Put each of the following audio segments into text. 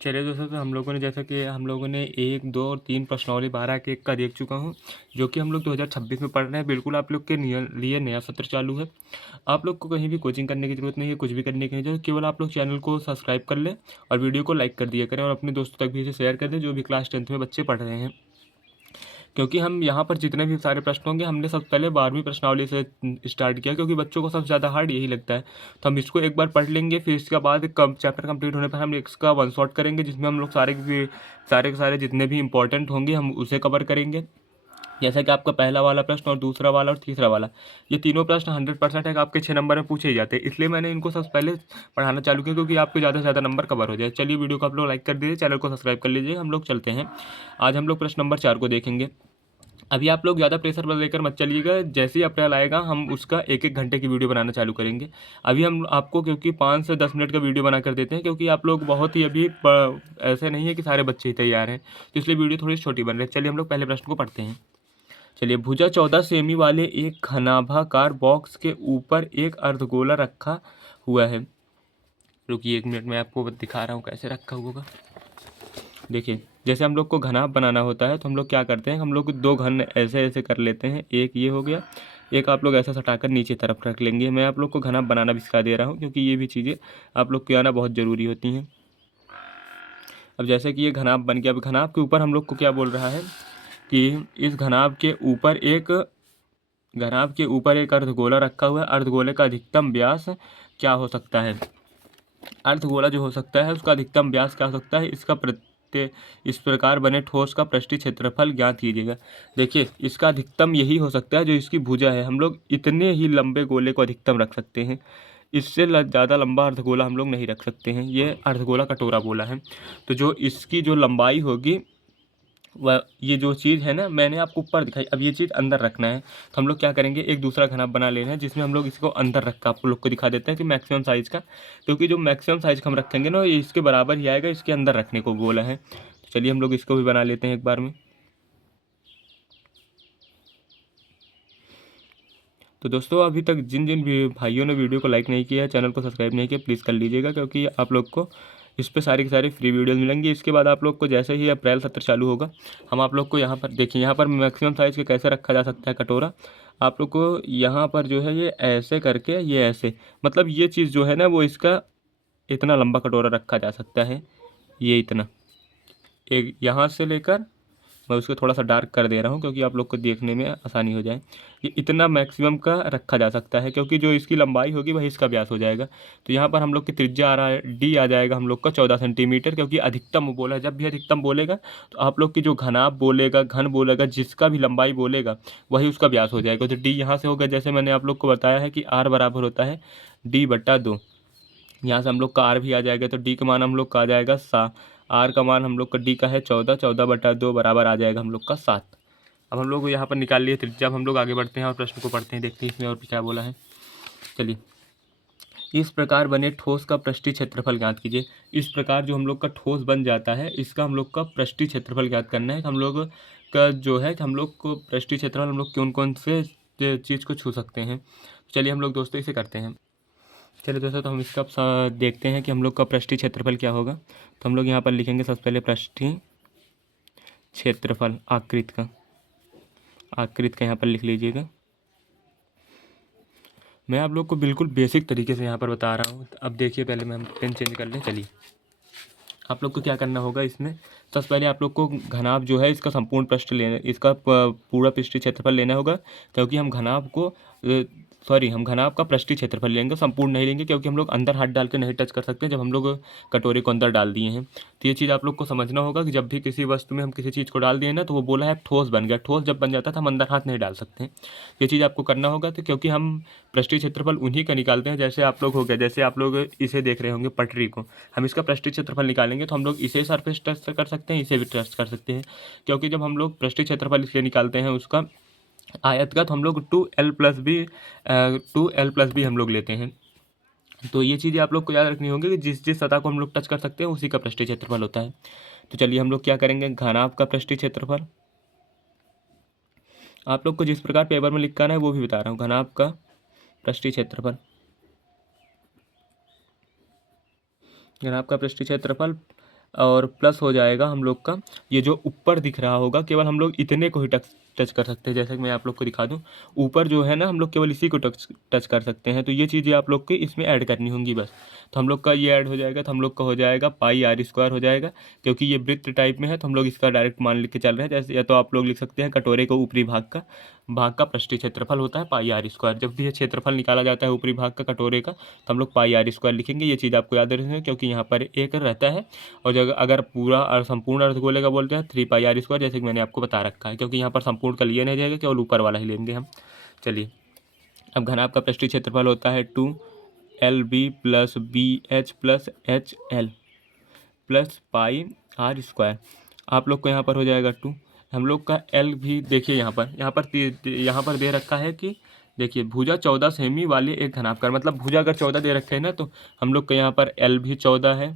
चलिए दोस्तों, तो हम लोगों ने जैसा कि हम लोगों ने 1, 2 और 3 प्रश्नावली 12 के 1 का देख चुका हूँ, जो कि हम लोग 2026 में पढ़ रहे हैं। बिल्कुल आप लोग के लिए नया सत्र चालू है। आप लोग को कहीं भी कोचिंग करने की ज़रूरत नहीं है, कुछ भी करने की नहीं है। केवल आप लोग चैनल को सब्सक्राइब कर लें और वीडियो को लाइक कर दिया करें और अपने दोस्तों तक भी इसे शेयर कर दें, जो भी क्लास 10th में बच्चे पढ़ रहे हैं। क्योंकि हम यहाँ पर जितने भी सारे प्रश्न होंगे, हमने सबसे पहले 12वीं प्रश्नावली से स्टार्ट किया, क्योंकि बच्चों को सबसे ज़्यादा हार्ड यही लगता है। तो हम इसको एक बार पढ़ लेंगे, फिर इसके बाद चैप्टर कंप्लीट होने पर हम इसका वन शॉट करेंगे, जिसमें हम लोग सारे के सारे जितने भी इंपॉर्टेंट होंगे हम उसे कवर करेंगे। जैसा कि आपका पहला वाला प्रश्न और दूसरा वाला और तीसरा वाला, ये तीनों प्रश्न 100% है कि आपके 6 नंबर में पूछे ही जाते हैं। इसलिए मैंने इनको सबसे पहले पढ़ाना चालू किया, क्योंकि आपके ज़्यादा से ज़्यादा नंबर कवर हो जाए। चलिए, वीडियो को आप लोग लाइक कर दीजिए, चैनल को सब्सक्राइब कर लीजिए। हम लोग चलते हैं। आज हम लोग प्रश्न नंबर 4 को देखेंगे। अभी आप लोग ज़्यादा प्रेशर पर लेकर मत चलिएगा। जैसे ही अप्रैल आएगा, हम उसका 1-1 घंटे की वीडियो बनाना चालू करेंगे। अभी हम आपको क्योंकि 5 से 10 मिनट का वीडियो बना कर देते हैं, क्योंकि आप लोग बहुत ही अभी ऐसे नहीं है कि सारे बच्चे ही तैयार हैं, तो इसलिए वीडियो थोड़ी छोटी बन रही है। चलिए, हम लोग पहले प्रश्न को पढ़ते हैं। चलिए, भुजा 14 सेमी वाले एक घनाभाकार बॉक्स के ऊपर एक अर्धगोला रखा हुआ है। रुकिए 1 मिनट, मैं आपको दिखा रहा हूँ कैसे रखा हुआ होगा। देखिए, जैसे हम लोग को घनाभ बनाना होता है, तो हम लोग क्या करते हैं, हम लोग 2 घन ऐसे ऐसे कर लेते हैं। एक ये हो गया, एक आप लोग ऐसा सटाकर नीचे तरफ रख लेंगे। मैं आप लोग को घनाभ बनाना भी सिखा दे रहा हूँ, क्योंकि ये भी चीज़ें आप लोग के आना बहुत ज़रूरी होती हैं। अब जैसे कि ये घनाभ बन गया, अब घनाभ के ऊपर हम लोग को क्या बोल रहा है कि इस घनाभ के ऊपर एक अर्धगोला रखा हुआ है। अर्धगोले का अधिकतम व्यास क्या हो सकता है? अर्धगोला जो हो सकता है, उसका अधिकतम व्यास क्या हो सकता है? इस प्रकार बने ठोस का पृष्ठीय क्षेत्रफल ज्ञात कीजिएगा। देखिए, इसका अधिकतम यही हो सकता है जो इसकी भुजा है। हम लोग इतने ही लंबे गोले को अधिकतम रख सकते हैं। इससे ज़्यादा लंबा अर्धगोला हम लोग नहीं रख सकते हैं। ये अर्धगोला कटोरा गोला है। तो जो इसकी जो लंबाई होगी, वह ये जो चीज़ है ना, मैंने आपको ऊपर दिखाई, अब ये चीज़ अंदर रखना है। तो हम लोग क्या करेंगे, एक दूसरा घनाभ बना लेना है, जिसमें हम लोग इसको अंदर रख कर आप लोग को दिखा देते हैं कि मैक्सिमम साइज़ का, क्योंकि जो मैक्सिमम साइज़ का हम रखेंगे ना, ये इसके बराबर ही आएगा, इसके अंदर रखने को बोला है। तो चलिए, हम लोग इसको भी बना लेते हैं एक बार में। तो दोस्तों, अभी तक जिन जिन भी भाइयों ने वीडियो को लाइक नहीं किया है, चैनल को सब्सक्राइब नहीं किया, प्लीज़ कर लीजिएगा, क्योंकि आप लोग को इस पे सारी की सारी फ्री वीडियोस मिलेंगी। इसके बाद आप लोग को जैसे ही अप्रैल सत्र चालू होगा, हम आप लोग को यहाँ पर देखिए, यहाँ पर मैक्सिमम साइज़ के कैसे रखा जा सकता है कटोरा। आप लोग को यहाँ पर जो है, ये ऐसे करके, ये ऐसे, मतलब ये चीज़ जो है ना, वो इसका इतना लंबा कटोरा रखा जा सकता है। ये इतना, एक यहाँ से लेकर, मैं उसको थोड़ा सा डार्क कर दे रहा हूँ, क्योंकि आप लोग को देखने में आसानी हो जाए। ये इतना मैक्सिमम का रखा जा सकता है, क्योंकि जो इसकी लंबाई होगी वही इसका व्यास हो जाएगा। तो यहाँ पर हम लोग की त्रिज्या आ रहा है, डी आ जाएगा हम लोग का 14 सेंटीमीटर, क्योंकि अधिकतम वो बोला है। जब भी अधिकतम बोलेगा, तो आप लोग की जो घनाभ बोलेगा, घन बोलेगा, जिसका भी लंबाई बोलेगा, वही उसका व्यास हो जाएगा। तो डी यहाँ से होगा, जैसे मैंने आप लोग को बताया है कि आर बराबर होता है D/2। यहाँ से हम लोग का आर भी आ जाएगा, तो डी का मान हम लोग का आ जाएगा आर का मान हम लोग का डी का है 14, 14/2 बराबर आ जाएगा हम लोग का 7। अब हम लोग यहाँ पर निकाल लिए त्रिज्या। अब हम लोग आगे बढ़ते हैं और प्रश्न को पढ़ते हैं, देखते हैं इसमें और भी क्या बोला है। चलिए, इस प्रकार बने ठोस का पृष्ठीय क्षेत्रफल ज्ञात कीजिए। इस प्रकार जो हम लोग का ठोस बन जाता है, इसका हम लोग का पृष्ठीय क्षेत्रफल ज्ञात करना है। हम लोग का जो है कि हम लोग को पृष्ठीय क्षेत्रफल, हम लोग कौन कौन से चीज़ को छू सकते हैं। चलिए, हम लोग दोस्तों इसे करते हैं। चलिए दोस्तों, तो हम इसका देखते हैं कि हम लोग का पृष्ठीय क्षेत्रफल क्या होगा। तो हम लोग यहाँ पर लिखेंगे सबसे पहले पृष्ठीय क्षेत्रफल आकृत का यहाँ पर लिख लीजिएगा। मैं आप लोग को बिल्कुल बेसिक तरीके से यहाँ पर बता रहा हूँ। अब देखिए, पहले मैं हम पेन चेंज कर लें। चलिए, आप लोग को क्या करना होगा इसमें, सबसे पहले आप लोग को घनाभ जो है इसका संपूर्ण पृष्ठ लेना, इसका पूरा पृष्ठीय क्षेत्रफल लेना होगा, क्योंकि हम घनाभ को हम घनाभ का पृष्ठीय क्षेत्रफल लेंगे, संपूर्ण नहीं लेंगे, क्योंकि हम लोग अंदर हाथ डाल के नहीं टच कर सकते जब हम लोग कटोरे को अंदर डाल दिए हैं। तो ये चीज़ आप लोग को समझना होगा कि जब भी किसी वस्तु में हम किसी चीज़ को डाल दिए ना, तो वो बोला है ठोस बन गया। ठोस जब बन जाता है तो हम अंदर हाथ नहीं डाल सकते। ये चीज़ आपको करना होगा। तो क्योंकि हम पृष्ठीय क्षेत्रफल उन्हीं का निकालते हैं, जैसे आप लोग हो गया, जैसे आप लोग इसे देख रहे होंगे पटरी को, हम इसका पृष्ठीय क्षेत्रफल निकालेंगे, तो हम लोग इसे सरफेस टेस्ट कर सकते हैं, इसे भी टेस्ट कर सकते हैं। क्योंकि जब हम लोग पृष्ठीय क्षेत्रफल इसलिए निकालते हैं उसका आयत का, तो हम लोग 2L+B हम लोग लेते हैं। तो ये चीज़ें आप लोग को याद रखनी होगी कि जिस जिस सतह को हम लोग टच कर सकते हैं, उसी का पृष्ठीय क्षेत्रफल होता है। तो चलिए, हम लोग क्या करेंगे, घनाभ का पृष्ठीय क्षेत्रफल, आप लोग को जिस प्रकार पेपर में लिखना है वो भी बता रहा हूँ। घनाभ का पृष्ठीय क्षेत्रफल, घनाभ का पृष्ठीय क्षेत्रफल और प्लस हो जाएगा हम लोग का ये जो ऊपर दिख रहा होगा, केवल हम लोग इतने को ही टच टच कर सकते हैं। जैसे कि मैं आप लोग को दिखा दूं, ऊपर जो है ना हम लोग केवल इसी को टच टच कर सकते हैं। तो ये चीज़ें आप लोग के इसमें ऐड करनी होंगी बस। तो हम लोग का ये ऐड हो जाएगा, तो हम लोग का हो जाएगा पाई आर स्क्वायर हो जाएगा। क्योंकि ये वृत्त टाइप में है तो हम लोग इसका डायरेक्ट मान लिख के चल रहे हैं। जैसे या तो आप लोग लिख सकते हैं कटोरे को ऊपरी भाग का पृष्ठीय क्षेत्रफल होता है पाई आर स्क्वायर। जब भी ये क्षेत्रफल निकाला जाता है ऊपरी भाग का कटोरे का, तो हम लोग पाई आर स्क्वायर लिखेंगे। ये चीज़ आपको याद रखनी है क्योंकि यहाँ पर एक रहता है। और जब अगर पूरा और संपूर्ण अर्धगोले का बोलते हैं 3 पाई आर स्क्वायर, जैसे कि मैंने आपको बता रखा है। क्योंकि यहाँ पर संपूर्ण का लिया नहीं जाएगा, केवल ऊपर वाला ही लेंगे हम। चलिए, अब घनाभ का पृष्ठीय क्षेत्रफल होता है 2 LB plus BH plus HL plus pi R square. आप लोग को यहाँ पर हो जाएगा 2। हम लोग का L भी देखिए यहाँ पर दे रखा है कि देखिए भुजा 14 सेमी वाले एक घनाभ का, मतलब भुजा अगर 14 दे रखे हैं ना, तो हम लोग के यहाँ पर L भी 14 है,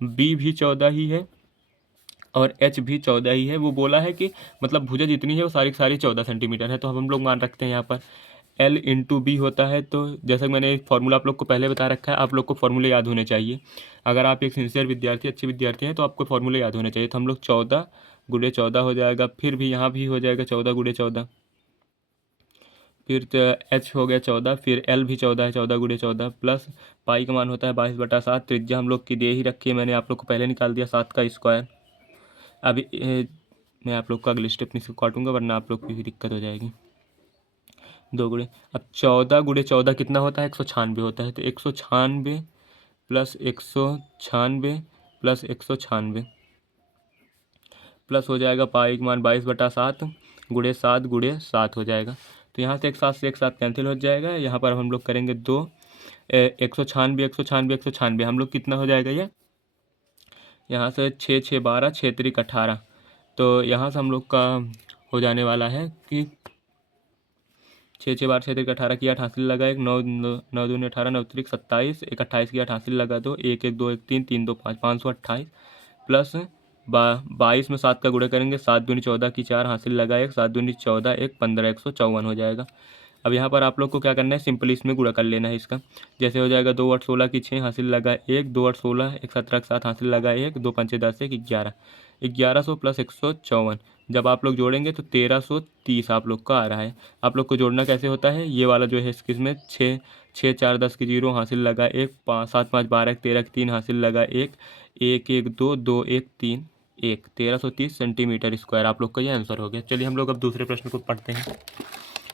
B भी 14 ही है और H भी 14 ही है। वो बोला है कि मतलब भुजा जितनी है वो सारी की सारी 14 सेंटीमीटर है। तो हम लोग मान रखते हैं यहाँ पर L इंटू बी होता है। तो जैसा कि मैंने फॉर्मूला आप लोग को पहले बता रखा है, आप लोग को फॉर्मूले याद होने चाहिए। अगर आप एक सिंसियर विद्यार्थी, अच्छे विद्यार्थी हैं, तो आपको फॉर्मूले याद होने चाहिए। तो हम लोग 14 × 14 हो जाएगा, फिर भी यहाँ भी हो जाएगा 14 × 14, फिर H हो गया 14, फिर L भी 14 है, 14 × 14 प्लस पाई का मान होता है 22/7। त्रिज्या हम लोग की दे ही रखी है, मैंने आप लोग को पहले निकाल दिया 7 का स्क्वायर। अभी मैं आप लोग को अगले स्टेप नहीं से काटूंगा, वरना आप लोग की भी दिक्कत हो जाएगी। 2 गुणे, अब 14 × 14 कितना होता है? 196 होता है। तो 196 प्लस 196 प्लस 196 प्लस हो जाएगा पाई का मान 22/7 गुणे 7 हो जाएगा। तो यहाँ से एक साथ कैंसिल हो जाएगा। यहाँ पर हम लोग करेंगे 2 196 हम लोग कितना हो जाएगा ये? यहाँ से 6 6 12 6 3 18। तो यहाँ से हम लोग का हो जाने वाला है कि 6 6 12 6 3 18 की 8 हासिल लगा, एक 9 9 दूनी 18 9 3 27, एक 28 की 8 हासिल लगा, 2 1 1 2 1 3 3 2 5 528 प्लस 22 में 7 का गुणा करेंगे, 7 दूनी 14 की 4 हासिल लगा, एक 7 दूनी 14 1 15 154 हो जाएगा। अब यहाँ पर आप लोग को क्या करना है, सिंपल इसमें गुणा कर लेना है इसका। जैसे हो जाएगा 2 8 16 की 6 हासिल लगा, एक 2 8 16 एक 17 की 7 हासिल लगा, एक 2 5 10 एक 11 1100 प्लस 154। जब आप लोग जोड़ेंगे तो 1330 आप लोग का आ रहा है। आप लोग को जोड़ना कैसे होता है, ये वाला जो है इसमें 6 6 4 10 की 0 हासिल लगा, एक 5 7 5 12 13 की 3 हासिल लगा, एक 1 1 2 2 1 3 1 1330 सेंटीमीटर स्क्वायर आप लोग का ये आंसर हो गया। चलिए हम लोग अब दूसरे प्रश्न को पढ़ते हैं।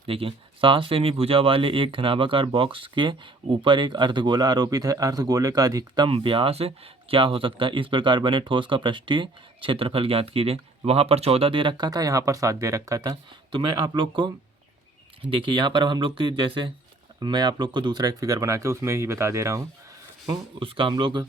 देखिए, 7 सेमी भुजा वाले एक घनाभाकार बॉक्स के ऊपर एक अर्धगोला आरोपित है। अर्धगोले का अधिकतम व्यास क्या हो सकता है? इस प्रकार बने ठोस का पृष्ठीय क्षेत्रफल ज्ञात कीजिए। वहाँ पर 14 दे रखा था, यहाँ पर 7 दे रखा था। तो मैं आप लोग को देखिए यहाँ पर हम लोग की, जैसे मैं आप लोग को दूसरा एक फिगर बना के उसमें ही बता दे रहा हूँ उसका हम लोग।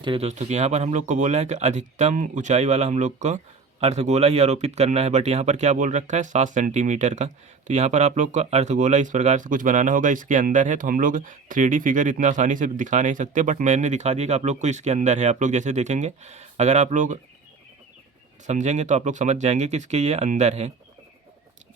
चलिए दोस्तों, कि यहाँ पर हम लोग को बोला है कि अधिकतम ऊंचाई वाला हम लोग को अर्धगोला ही आरोपित करना है। बट यहाँ पर क्या बोल रखा है, 7 सेंटीमीटर का। तो यहाँ पर आप लोग को अर्धगोला इस प्रकार से कुछ बनाना होगा, इसके अंदर है। तो हम लोग 3D फिगर इतना आसानी से दिखा नहीं सकते, बट मैंने दिखा दिया कि आप लोग को इसके अंदर है। आप लोग जैसे देखेंगे, अगर आप लोग समझेंगे तो आप लोग समझ जाएंगे कि इसके ये अंदर है।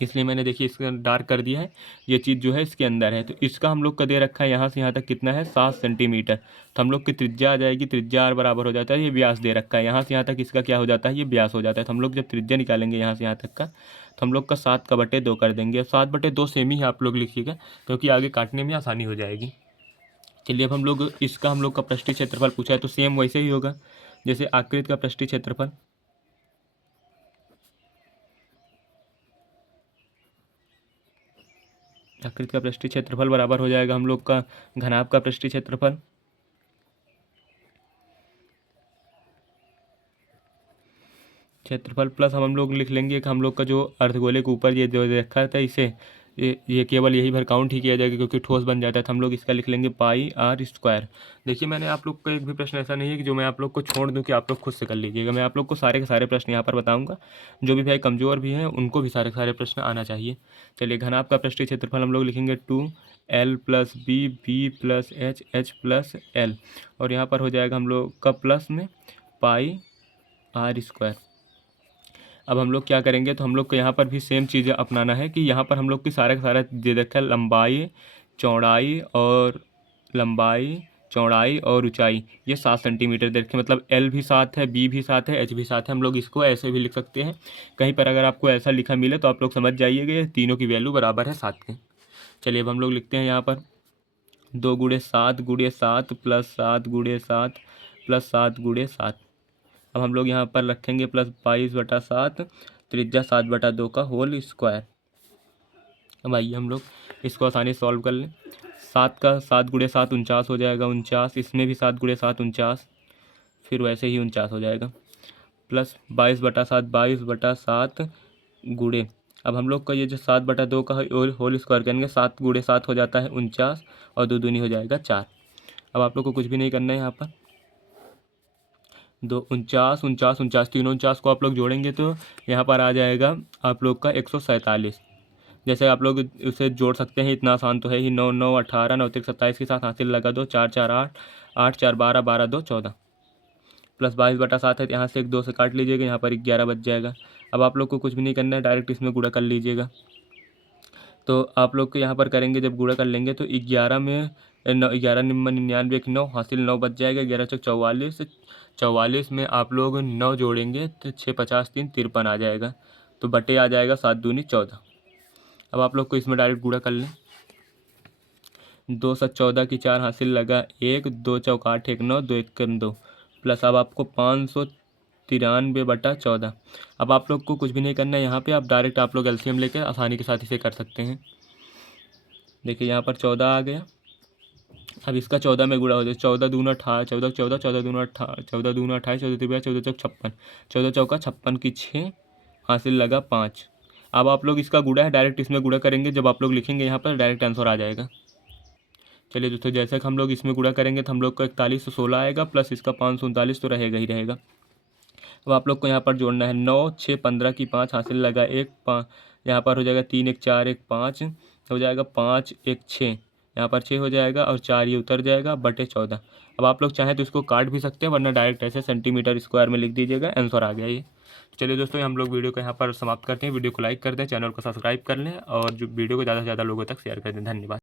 इसलिए मैंने देखिए इसका डार्क कर दिया है, ये चीज़ जो है इसके अंदर है। तो इसका हम लोग का दे रखा है यहाँ से यहाँ तक कितना है, 7 सेंटीमीटर। तो हम लोग की त्रिज्या आ जाएगी, त्रिज्या आर बराबर हो जाता है, ये व्यास दे रखा है यहाँ से यहाँ तक, इसका क्या हो जाता है, ये व्यास हो जाता है। तो हम लोग जब त्रिज्या निकालेंगे यहाँ से यहाँ तक का, तो हम लोग का 7/2 कर देंगे। 7/2 सेमी ही आप लोग लिखिएगा, क्योंकि आगे काटने में आसानी हो जाएगी। चलिए, अब हम लोग इसका हम लोग का पृष्ठीय क्षेत्रफल पूछा है, तो सेम वैसे ही होगा जैसे आकृति का पृष्ठीय क्षेत्रफल। आकृति का पृष्ठीय क्षेत्रफल बराबर हो जाएगा हम लोग का घनाभ का पृष्ठीय क्षेत्रफल। क्षेत्रफल प्लस हम लोग लिख लेंगे कि हम लोग का जो अर्धगोले के ऊपर ये जो रखा था, इसे ये केवल यही भर काउंट ही किया जाएगा, क्योंकि ठोस बन जाता है। तो हम लोग इसका लिख लेंगे पाई आर स्क्वायर। देखिए, मैंने आप लोग का एक भी प्रश्न ऐसा नहीं है कि जो मैं आप लोग को छोड़ दूं कि आप लोग खुद से कर लीजिएगा। मैं आप लोग को सारे के सारे प्रश्न यहाँ पर बताऊँगा। जो भी भाई कमज़ोर भी हैं उनको भी सारे के सारे प्रश्न आना चाहिए। चलिए, घनाभ का पृष्ठीय क्षेत्रफल हम लोग लिखेंगे 2L plus B plus H plus L, और यहाँ पर हो जाएगा हम लोग का प्लस में पाई आर स्क्वायर। अब हम लोग क्या करेंगे, तो हम लोग को यहाँ पर भी सेम चीज़ें अपनाना है कि यहाँ पर हम लोग की सारा का सारा दे रखा है, लंबाई, चौड़ाई और लंबाई, चौड़ाई और ऊंचाई ये 7 सेंटीमीटर दे रखे, मतलब एल भी 7 है, बी भी 7 है, एच भी 7 है। हम लोग इसको ऐसे भी लिख सकते हैं। कहीं पर अगर आपको ऐसा लिखा मिले तो आप लोग समझ जाइएगा ये तीनों की वैल्यू बराबर है 7 के। चलिए अब हम लोग लिखते हैं यहाँ पर 2 × 7 × 7 प्लस 7 × 7 प्लस 7 × 7। अब हम लोग यहाँ पर रखेंगे प्लस 22/7 त्रिज्या 7/2 का होल स्क्वायर। अब आइए हम लोग इसको आसानी से सॉल्व कर लें। 7 × 7 49 हो जाएगा, 49। इसमें भी 7 × 7 49, फिर वैसे ही 49 हो जाएगा। प्लस 22/7 22/7 गुणे, अब हम लोग का ये जो 7/2 का होल स्क्वायर करेंगे, 7 × 7 हो जाता है 49 और 2 दूनी हो जाएगा 4। अब आप लोग को कुछ भी नहीं करना है यहाँ पर। 49 49 49 तीनों 49 को आप लोग जोड़ेंगे तो यहाँ पर आ जाएगा आप लोग का 147। जैसे आप लोग उसे जोड़ सकते हैं, इतना आसान तो है ही। 9 9 18 9 3 27 के साथ हासिल लगा दो, 4 4 8 8 4 12 12 2 14 प्लस 22/7 है, यहाँ से एक 2 से काट लीजिएगा, यहाँ पर 11 बच जाएगा। अब आप लोग को कुछ भी नहीं करना है, डायरेक्ट इसमें गुणा कर लीजिएगा। तो आप लोग को यहाँ पर करेंगे, जब गुणा कर लेंगे तो 11 में 11 99 9 हासिल 9 बच जाएगा, 11 चौक 44। 44 में आप लोग 9 जोड़ेंगे तो 6 50 3 53 आ जाएगा, तो बटे आ जाएगा 7 दूनी 14। अब आप लोग को इसमें डायरेक्ट गुणा कर लें। 2 7 14 की 4 हासिल लगा 1, 2 चौक 8 1 9 2 1 2 प्लस अब आपको 593/14। अब आप लोग को कुछ भी नहीं करना है, यहाँ पे आप डायरेक्ट आप लोग एलसीएम लेकर आसानी के साथ इसे कर सकते हैं। देखिए यहाँ पर 14 आ गया। अब इसका 14 में गुणा हो जाए, 14 दूना 18 14 14 14 दूना 18 14 दूना 28 14 तिरपन 14 चौक 56 14 चौका 56 की 6 हासिल लगा 5। अब आप लोग इसका गुणा है, डायरेक्ट इसमें गुणा करेंगे, जब आप लोग लिखेंगे यहाँ पर डायरेक्ट आंसर आ जाएगा। चलिए दोस्तों, जैसे कि हम लोग इसमें गुणा करेंगे तो हम लोग को 41 से 16 आएगा, प्लस इसका 539 तो रहेगा ही रहेगा। अब आप लोग को यहाँ पर जोड़ना है 9 6 15 की 5 हासिल लगा 1 5, यहाँ पर हो जाएगा 3 1 4 1 5 हो जाएगा, 5 1 6 यहाँ पर 6 हो जाएगा और 4 ये उतर जाएगा बटे 14। अब आप लोग चाहें तो इसको काट भी सकते हैं, वरना डायरेक्ट ऐसे सेंटीमीटर स्क्वायर में लिख दीजिएगा, आंसर आ गया ये। चलिए दोस्तों, हम लोग वीडियो को यहाँ पर समाप्त करते हैं। वीडियो को लाइक कर दें, चैनल को सब्सक्राइब कर लें और जो वीडियो को ज़्यादा से ज़्यादा लोगों तक शेयर कर दें। धन्यवाद।